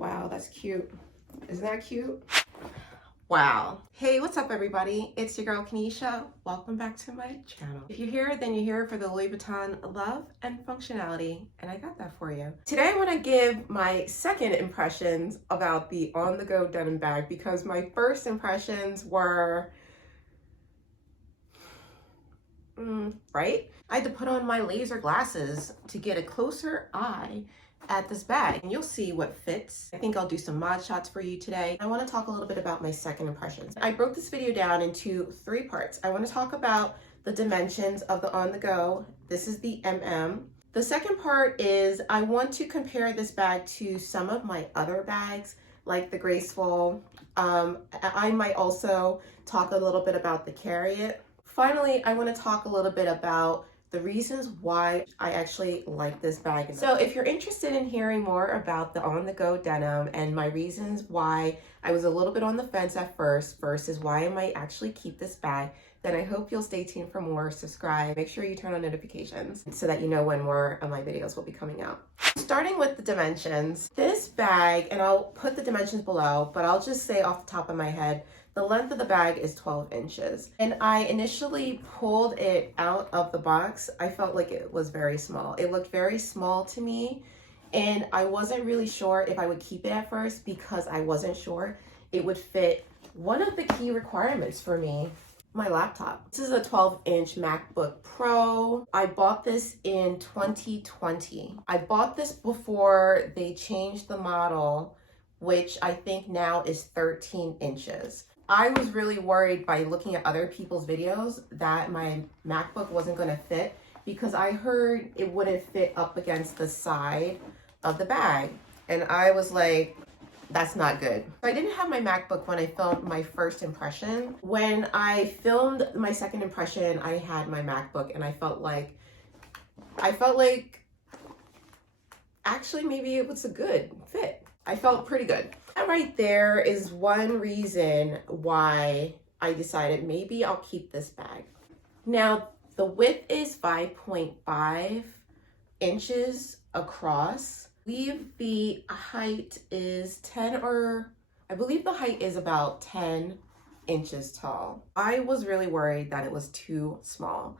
Wow, that's cute. Isn't that cute? Wow. Hey, what's up everybody? It's your girl Kenesha. Welcome back to my channel. If you're here, then you're here for the Louis Vuitton love and functionality, and I got that for you. Today I want to give my second impressions about the on-the-go denim bag because my first impressions were right? I had to put on my laser glasses to get a closer eye at this bag, and you'll see what fits. I think I'll do some mod shots for you today. I want to talk a little bit about my second impressions. I broke this video down into 3 parts. I want to talk about the dimensions of the on-the-go. This is the MM. The second part is I want to compare this bag to some of my other bags, like the Graceful. I might also talk a little bit about the Carry It. Finally, I want to talk a little bit about the reasons why I actually like this bag. So if you're interested in hearing more about the on-the-go denim and my reasons why I was a little bit on the fence at first versus why I might actually keep this bag, then I hope you'll stay tuned for more. Subscribe, make sure you turn on notifications so that you know when more of my videos will be coming out. Starting with the dimensions, this bag, and I'll put the dimensions below, but I'll just say off the top of my head, the length of the bag is 12 inches. And I initially pulled it out of the box. I felt like it was very small. It looked very small to me. And I wasn't really sure if I would keep it at first because I wasn't sure it would fit one of the key requirements for me, my laptop. This is a 12-inch MacBook Pro. I bought this in 2020. I bought this before they changed the model, which I think now is 13 inches. I was really worried by looking at other people's videos that my MacBook wasn't going to fit because I heard it wouldn't fit up against the side of the bag. And I was like, that's not good. I didn't have my MacBook when I filmed my first impression. When I filmed my second impression, I had my MacBook and I felt like actually maybe it was a good fit. I felt pretty good. That right there is one reason why I decided maybe I'll keep this bag. Now, the width is 5.5 inches across. I believe the height is 10 or I believe the height is about 10 inches tall. I was really worried that it was too small.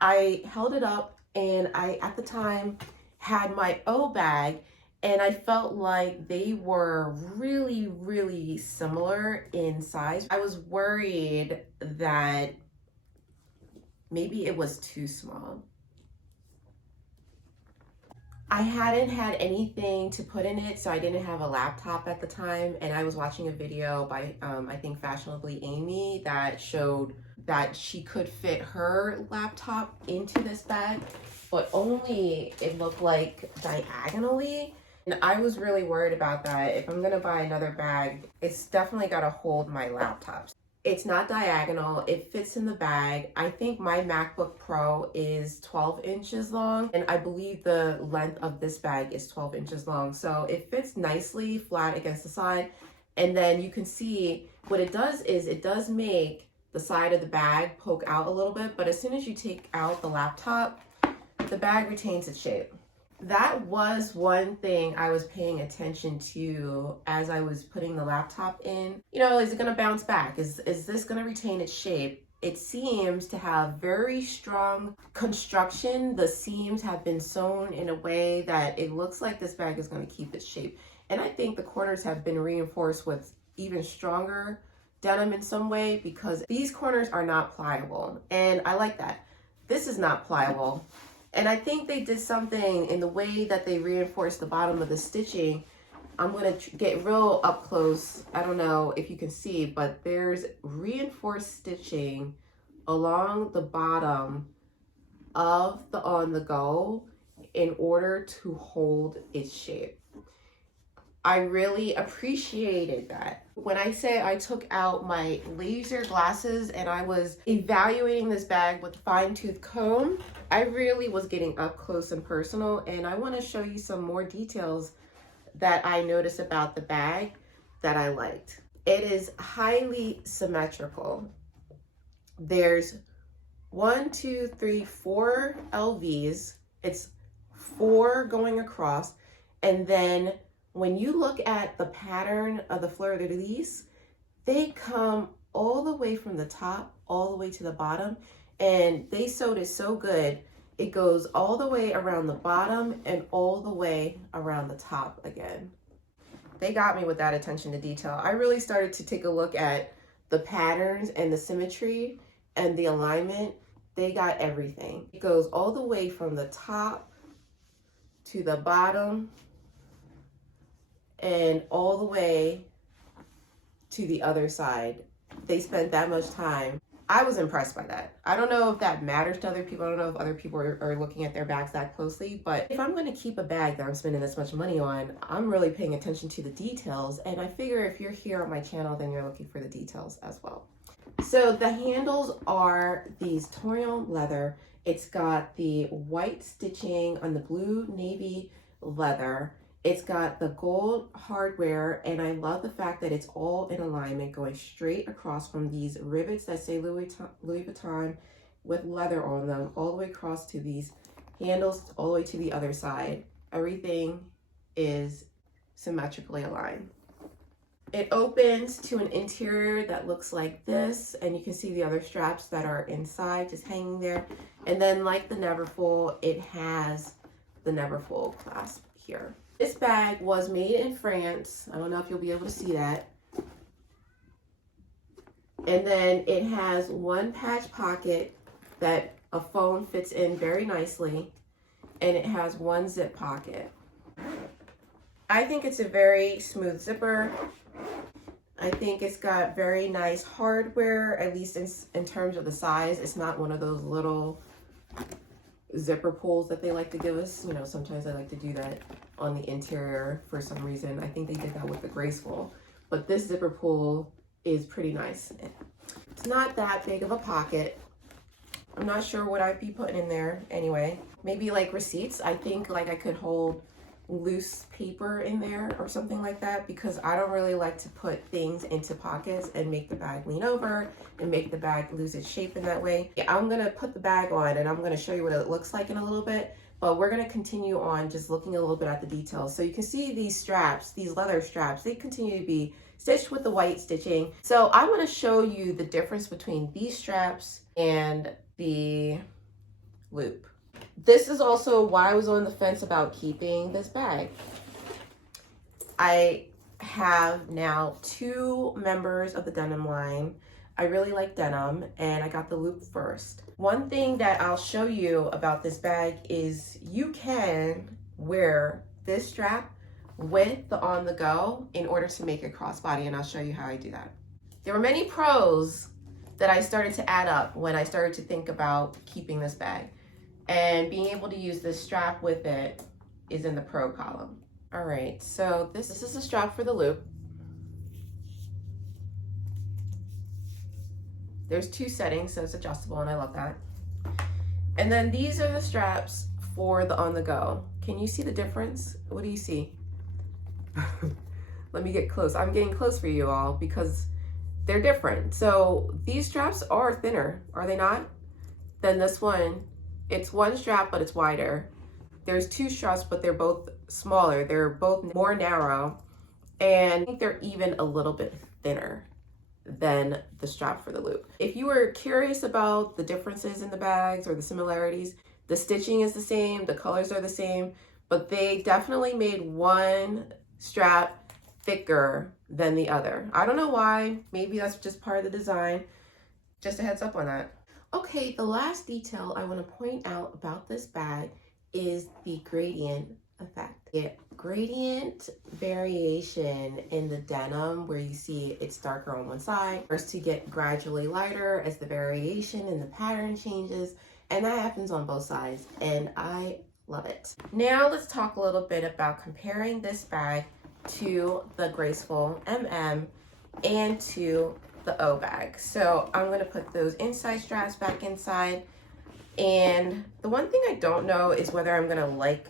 I held it up and I, at the time, had my O bag, and I felt like they were really, really similar in size. I was worried that maybe it was too small. I hadn't had anything to put in it, so I didn't have a laptop at the time, and I was watching a video by, I think, Fashionably Amy that showed that she could fit her laptop into this bag, but only it looked like diagonally. And I was really worried about that. If I'm gonna buy another bag, it's definitely gotta hold my laptop. It's not diagonal, it fits in the bag. I think my MacBook Pro is 12 inches long, and I believe the length of this bag is 12 inches long. So it fits nicely flat against the side. And then you can see what it does is it does make the side of the bag poke out a little bit, but as soon as you take out the laptop, the bag retains its shape. That was one thing I was paying attention to as I was putting the laptop in. You know, is it gonna bounce back? Is this gonna retain its shape? It seems to have very strong construction. The seams have been sewn in a way that it looks like this bag is gonna keep its shape. And I think the corners have been reinforced with even stronger denim in some way because these corners are not pliable. And I like that. This is not pliable. And I think they did something in the way that they reinforced the bottom of the stitching. I'm gonna get real up close. I don't know if you can see, but there's reinforced stitching along the bottom of the on-the-go in order to hold its shape. I really appreciated that. When I say I took out my laser glasses and I was evaluating this bag with a fine-tooth comb, I really was getting up close and personal, and I want to show you some more details that I noticed about the bag that I liked. It is highly symmetrical. There's 1, 2, 3, 4 LVs. It's 4 going across, and then When you look at the pattern of the fleur-de-lis, they come all the way from the top, all the way to the bottom, and they sewed it so good. It goes all the way around the bottom and all the way around the top again. They got me with that attention to detail. I really started to take a look at the patterns and the symmetry and the alignment. They got everything. It goes all the way from the top to the bottom and all the way to the other side. They spent that much time. I was impressed by that. I don't know if that matters to other people. I don't know if other people are looking at their bags that closely, but if I'm going to keep a bag that I'm spending this much money on, I'm really paying attention to the details. And I figure if you're here on my channel, then you're looking for the details as well. So the handles are these Torium leather. It's got the white stitching on the blue navy leather. It's got the gold hardware, and I love the fact that it's all in alignment going straight across from these rivets that say Louis Vuitton with leather on them, all the way across to these handles, all the way to the other side. Everything is symmetrically aligned. It opens to an interior that looks like this, and you can see the other straps that are inside just hanging there. And then like the Neverfull, it has the Neverfull clasp here. This bag was made in France. I don't know if you'll be able to see that. And then it has one patch pocket that a phone fits in very nicely, and it has one zip pocket. I think it's a very smooth zipper. I think it's got very nice hardware, at least in terms of the size. It's not one of those little zipper pulls that they like to give us. You know, sometimes I like to do that on the interior for some reason. I think they did that with the Graceful, but this zipper pull is pretty nice. It's not that big of a pocket. I'm not sure what I'd be putting in there anyway. Maybe like receipts. I think like I could hold loose paper in there or something like that, because I don't really like to put things into pockets and make the bag lean over and make the bag lose its shape in that way. I'm gonna put the bag on and I'm gonna show you what it looks like in a little bit, but we're gonna continue on just looking a little bit at the details. So you can see these straps, these leather straps, they continue to be stitched with the white stitching. So I want to show you the difference between these straps and the loop. This is also why I was on the fence about keeping this bag. I have now 2 members of the denim line. I really like denim, and I got the loop first. One thing that I'll show you about this bag is you can wear this strap with the on the go in order to make it crossbody, and I'll show you how I do that. There were many pros that I started to add up when I started to think about keeping this bag. And being able to use this strap with it is in the pro column. All right, so this is a strap for the loop. There's 2 settings, so it's adjustable, and I love that. And then these are the straps for the on the go. Can you see the difference? What do you see? Let me get close. I'm getting close for you all because they're different. So these straps are thinner, are they not? Than this one. It's one strap, but it's wider. There's 2 straps, but they're both smaller. They're both more narrow, and I think they're even a little bit thinner than the strap for the loop. If you were curious about the differences in the bags or the similarities, the stitching is the same, the colors are the same, but they definitely made one strap thicker than the other. I don't know why. Maybe that's just part of the design. Just a heads up on that. Okay, the last detail I want to point out about this bag is the gradient effect. The gradient variation in the denim, where you see it's darker on one side, starts to get gradually lighter as the variation in the pattern changes, and that happens on both sides, and I love it. Now let's talk a little bit about comparing this bag to the Graceful MM and to the O bag. So I'm going to put those inside straps back inside, and the one thing I don't know is whether I'm going to like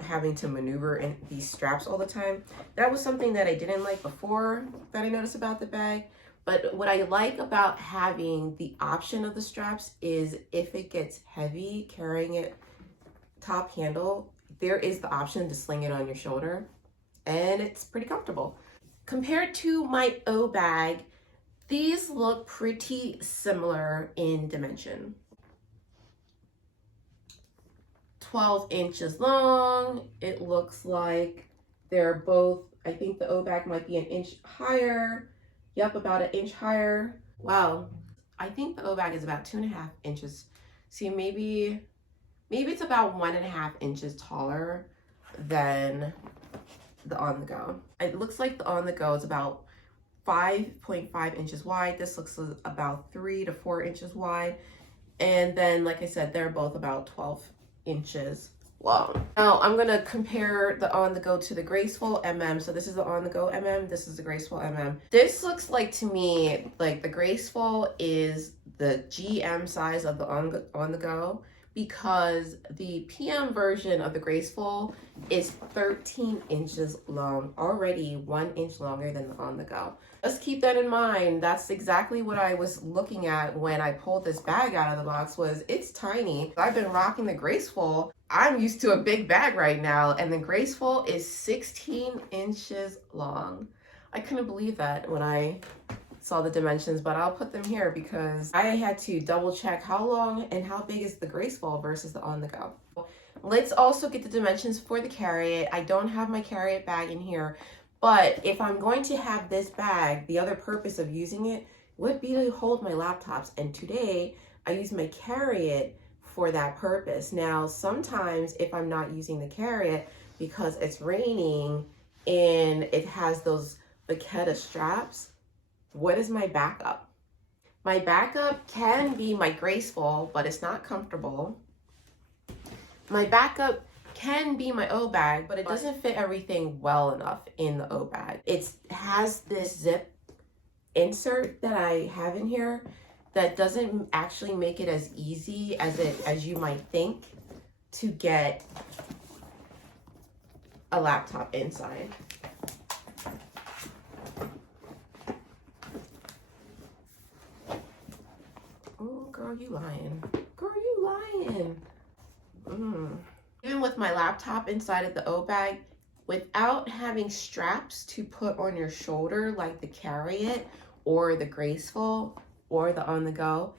having to maneuver in these straps all the time. That was something that I didn't like before that I noticed about the bag, but what I like about having the option of the straps is if it gets heavy carrying it top handle, there is the option to sling it on your shoulder, and it's pretty comfortable. Compared to my O bag, these look pretty similar in dimension. 12 inches long. It looks like they're both, I think the O bag might be an inch higher. Yep, about an inch higher. Wow, I think the O bag is about 2.5 inches. See, maybe it's about 1.5 inches taller than the On The Go. It looks like the On The Go is about 5.5 inches wide. This looks about 3 to 4 inches wide. And then, like I said, they're both about 12 inches long. Now I'm gonna compare the On The Go to the Graceful MM. So this is the On The Go MM, this is the Graceful MM. This looks like, to me, like the Graceful is the GM size of the On The Go, because the PM version of the Graceful is 13 inches long, already 1 inch longer than the On The Go. Just keep that in mind. That's exactly what I was looking at when I pulled this bag out of the box. Was it's tiny. I've been rocking the Graceful. I'm used to a big bag right now, and the Graceful is 16 inches long. I couldn't believe that when I saw the dimensions, but I'll put them here because I had to double check how long and how big is the Graceful versus the On The Go. Let's also get the dimensions for the Carry-It. I don't have my Carry-It bag in here, but if I'm going to have this bag, the other purpose of using it would be to hold my laptops. And today I use my Carry-It for that purpose. Now, sometimes if I'm not using the Carry-It because it's raining and it has those Vachetta straps, what is my backup? My backup can be my Graceful, but it's not comfortable. My backup can be my O bag, but it doesn't fit everything well enough in the O bag. It has this zip insert that I have in here that doesn't actually make it as easy as you might think to get a laptop inside. Oh, girl, you lying. Girl, you lying. Even with my laptop inside of the O bag, without having straps to put on your shoulder like the Carry-It or the Graceful or the On The Go,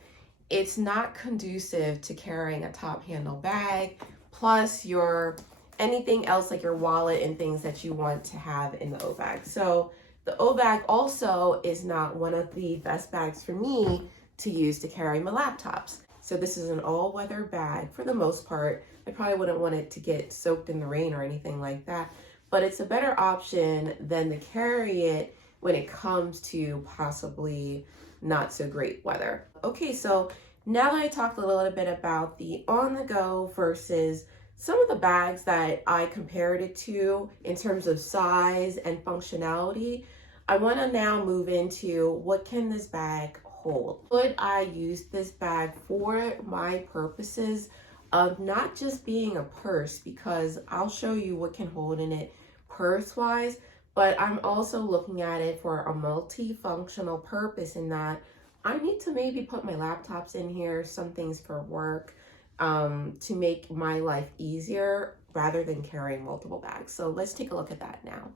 it's not conducive to carrying a top handle bag, plus your anything else like your wallet and things that you want to have in the O bag. So the O bag also is not one of the best bags for me to use to carry my laptops. So this is an all-weather bag for the most part. I probably wouldn't want it to get soaked in the rain or anything like that, but it's a better option than the Carry-It when it comes to possibly not so great weather. Okay, so now that I talked a little bit about the On The Go versus some of the bags that I compared it to in terms of size and functionality, I want to now move into what can this bag hold. Could I use this bag for my purposes of not just being a purse, because I'll show you what can hold in it purse-wise, but I'm also looking at it for a multifunctional purpose in that I need to maybe put my laptops in here, some things for work, to make my life easier rather than carrying multiple bags. So let's take a look at that now.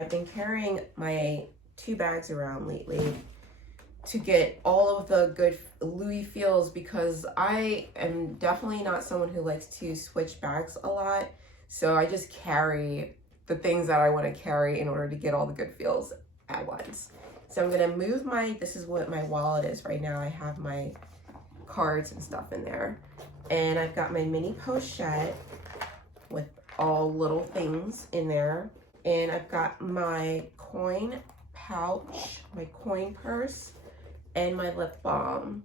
I've been carrying my 2 bags around lately to get all of the good Louis feels, because I am definitely not someone who likes to switch bags a lot. So I just carry the things that I want to carry in order to get all the good feels at once. So I'm going to move this is what my wallet is right now. I have my cards and stuff in there. And I've got my mini pochette with all little things in there. And I've got my coin pouch, my coin purse, and my lip balm.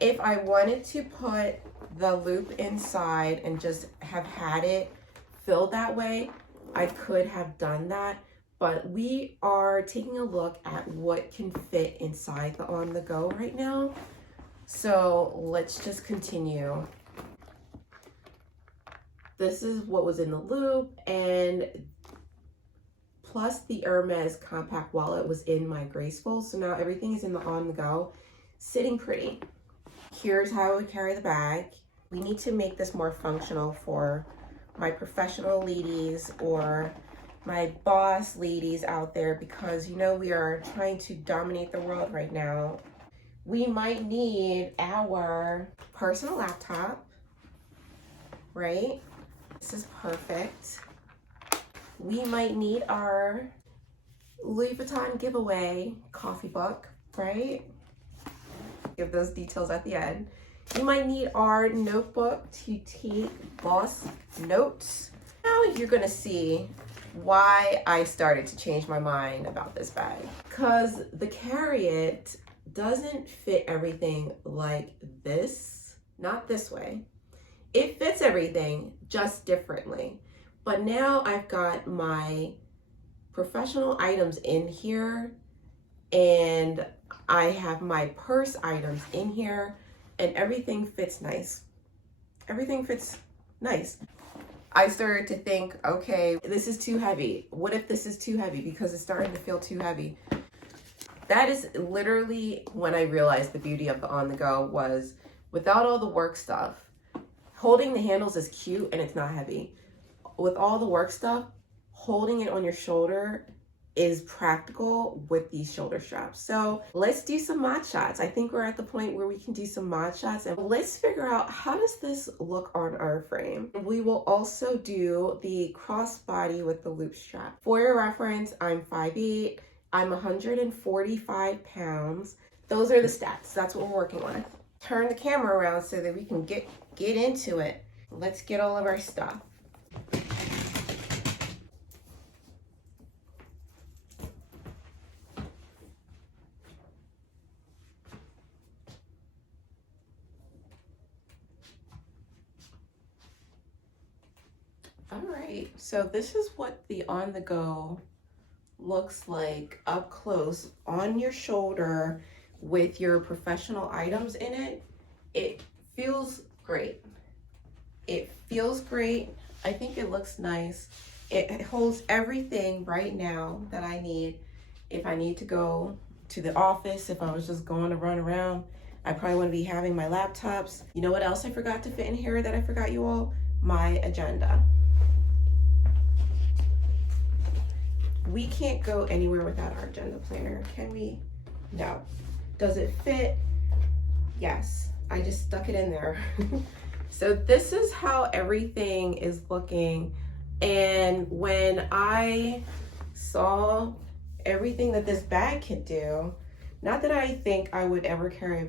If I wanted to put the loop inside and just have had it filled that way, I could have done that. But we are taking a look at what can fit inside the On The Go right now. So let's just continue. This is what was in the loop, and plus the Hermes compact wallet was in my Graceful. So now everything is in the On The Go, sitting pretty. Here's how I would carry the bag. We need to make this more functional for my professional ladies or my boss ladies out there, because you know we are trying to dominate the world right now. We might need our personal laptop, right? This is perfect. We might need our Louis Vuitton giveaway coffee book, right? Give those details at the end. You might need our notebook to take boss notes. Now you're gonna see why I started to change my mind about this bag. Because the Carry It doesn't fit everything like this, not this way. It fits everything just differently. But now I've got my professional items in here and I have my purse items in here and everything fits nice. Everything fits nice. I started to think, okay, this is too heavy. What if this is too heavy? Because it's starting to feel too heavy. That is literally when I realized the beauty of the On The Go was without all the work stuff. Holding the handles is cute and it's not heavy. With all the work stuff, holding it on your shoulder is practical with these shoulder straps. So let's do some mod shots. I think we're at the point where we can do some mod shots, and let's figure out how does this look on our frame. We will also do the crossbody with the loop strap. For your reference, I'm 5'8", I'm 145 pounds. Those are the stats, that's what we're working with. Turn the camera around so that we can get into it. Let's get all of our stuff. All right, so this is what the On The Go looks like up close on your shoulder with your professional items in it. It feels great. It feels great. I think it looks nice. It holds everything right now that I need. If I need to go to the office, if I was just going to run around, I probably wouldn't be having my laptops. You know what else I forgot to fit in here that I forgot you all? My agenda. We can't go anywhere without our agenda planner, can we? No. Does it fit? Yes. I just stuck it in there. So this is how everything is looking. And when I saw everything that this bag could do, not that I think I would ever carry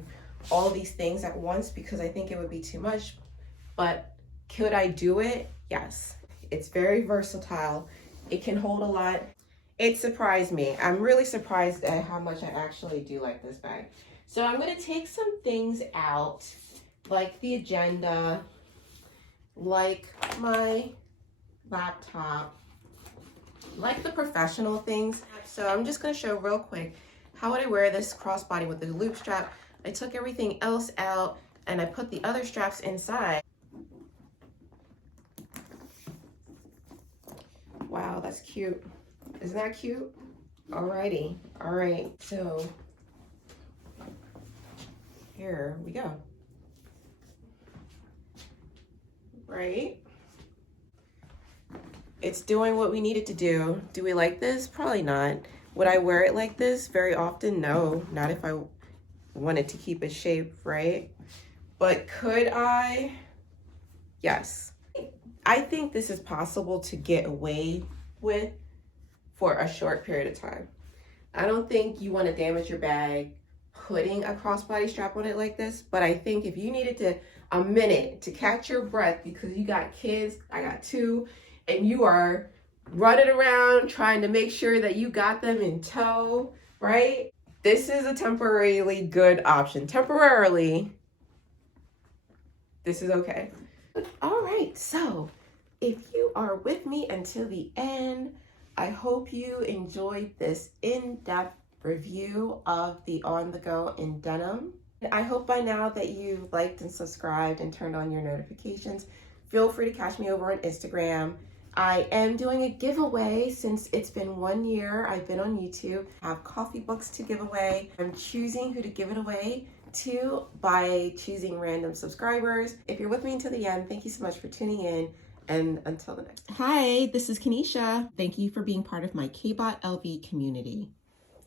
all these things at once because I think it would be too much, but could I do it? Yes. It's very versatile. It can hold a lot. It surprised me. I'm really surprised at how much I actually do like this bag. So I'm going to take some things out, like the agenda, like my laptop, like the professional things. So I'm just going to show real quick how would I wear this crossbody with the loop strap. I took everything else out and I put the other straps inside. Wow, that's cute. Isn't that cute? Alrighty, all right, so here we go. Right? It's doing what we need it to do. Do we like this? Probably not. Would I wear it like this very often? No, not if I wanted to keep its shape, right? But could I? Yes. I think this is possible to get away with for a short period of time. I don't think you want to damage your bag putting a crossbody strap on it like this, but I think if you needed a minute to catch your breath because you got kids, I got two, and you are running around trying to make sure that you got them in tow, right? This is a temporarily good option. Temporarily, this is okay. All right, so if you are with me until the end, I hope you enjoyed this in-depth review of the On The Go in denim. I hope by now that you liked and subscribed and turned on your notifications. Feel free to catch me over on Instagram. I am doing a giveaway since it's been 1 year. I've been on YouTube. I have coffee books to give away. I'm choosing who to give it away to by choosing random subscribers. If you're with me until the end, thank you so much for tuning in, And until the next. Hi, this is Kanisha. Thank you for being part of my KBOT LV community.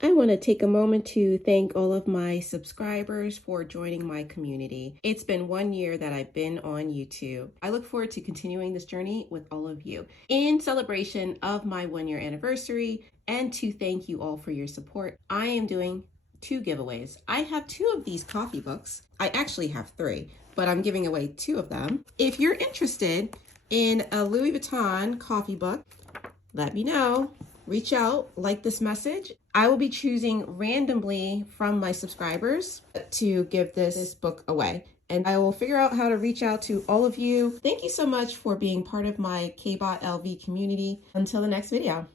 I want to take a moment to thank all of my subscribers for joining my community. It's been 1 year that I've been on YouTube. I look forward to continuing this journey with all of you. In celebration of my 1 year anniversary and to thank you all for your support, I am doing 2 giveaways. I have 2 of these coffee books. I actually have 3, but I'm giving away 2 of them. If you're interested in a Louis Vuitton coffee book, let me know. Reach out, like this message. I will be choosing randomly from my subscribers to give this book away. And I will figure out how to reach out to all of you. Thank you so much for being part of my KBOT LV community. Until the next video.